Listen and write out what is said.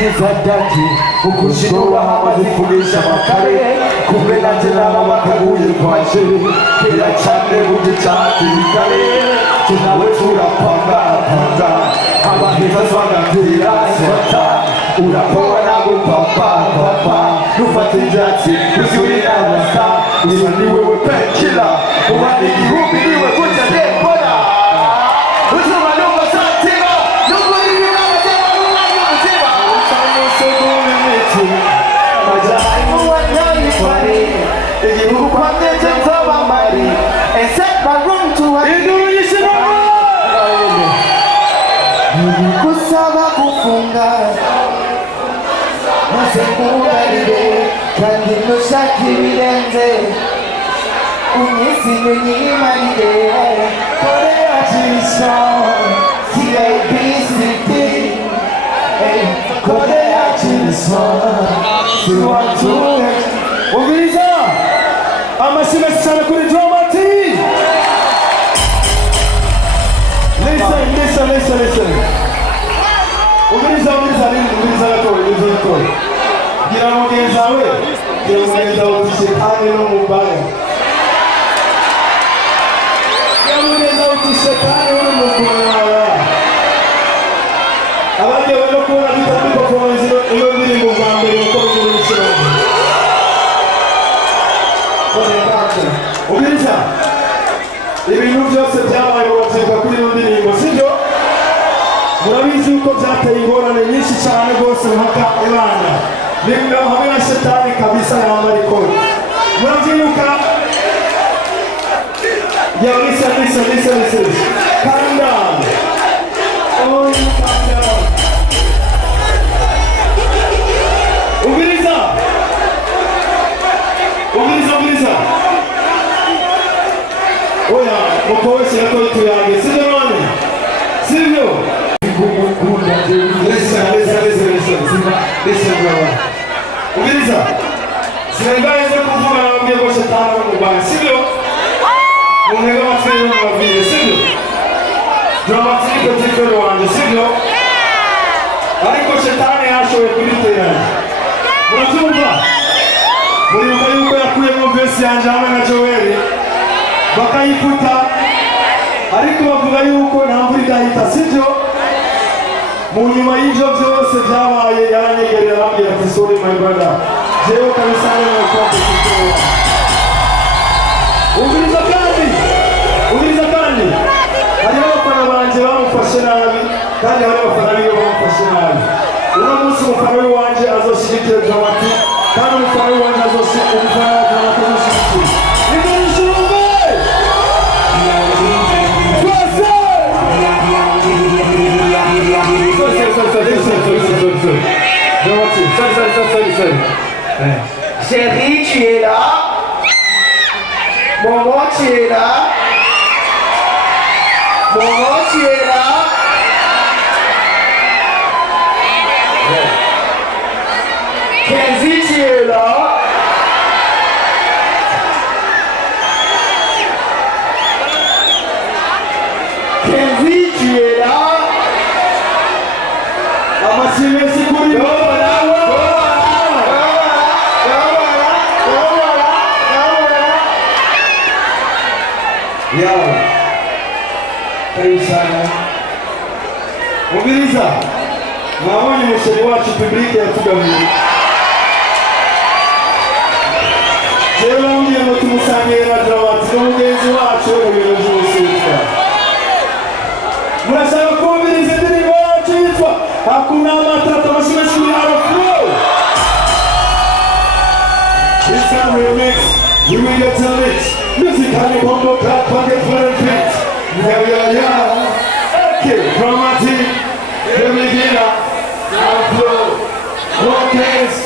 ubwiza bwacu ukushinura hamaze kunesha amakare kumbe nanjye naba bakaguye kwaje kera cyane buryo cyakirikare tunawe turapangapanga abaheza bagatera ifata urapowa nabo papa nufata ibyatsi uzuri n'abasa uza ni wewe pekila ubandi igihumbi niwe gutya ndekora uzuba numva satima n'ukuri n'abagema n'umwanya w'umutima utamuse n'umimiti maja haimu wanyayifari igihugu kwa myeje nzoba mari and set my room to a kusaba kufunga maze kugarire kandi nushaka ibirenze unyizime nyimarire kore yacisha TABCD kore yacisha siwatuwe ubiriza amashyi menshi cyane kuri dramati. Listen. Ubiriza gatoya. Gira mugenzi wawe shetani no mubaya. Gira mugenzi wawe shetani no mubaya. Abandi bano kubona bitandukanye performance iyo ndirimbo bwa mbere uko biri gushyiramo. Ubiriza ibintu byose byabaye wabyuka kuri iyo ndirimbo sibyo? Murabizi uko byateye ingorane nyinshi cyane rwose mpaka Imana nimba hamwe na shetani kabisa yambara ikoti. Murabyibuka? Yeah, listen. Calm down. Oh, you calm down. Ubiriza. Oya, mukoreshe yakoye tuyange. Sibyo none? Sibyo? Listen, brother. Ubiriza. Sinangaye kuvuga nababwiye ko shetani ari mubaya, sibyo? Munega amatwi n'ababwiye, sibyo? Dramati petitero wanjye, sibyo? Ariko shetani yashoboye kubiteranya. Murabyumva? Muribuka yuko yakuyemwo verse yanjye hamwe na Joel bakayifuta, ariko bavuga yuko nta mvura idahita, sibyo? Mu nyuma y'ibyo byose byabaye yaranyegereye arambwira ati sorry my brother, jewe kabisa none kwakira. Ubiriza kandi hariho abafana banjye bamufashe nabi kandi hari abafana biwe bamufashe nabi. Uno munsi umufana w'iwanje azoshigikira Dramati kandi umufana w'iwanje azoshigikira umufana wa Dramati azoshigikira. Chérie, tu es là. Maman, tu es là. Maman, tu es là. Kenzie, tu es là. Kenzie, tu es là. Amashyi kuri yawe kayisana. Ubiriza mwabonye umusheri wacu public yatugabiye. Rero ngiye ngo tumusangiye na Dramati n'umugenzi wacu ibintu by'ubusitwa. Murashaka kumviriza indirimbo yacu yitwa Hakuna Matata. Amashyi menshi kuri Afro. This time remix, we will get to it. Musically combo clap pocket for the beat. Yeah. Okay, Dramati, the beginner, Afro, Rockets.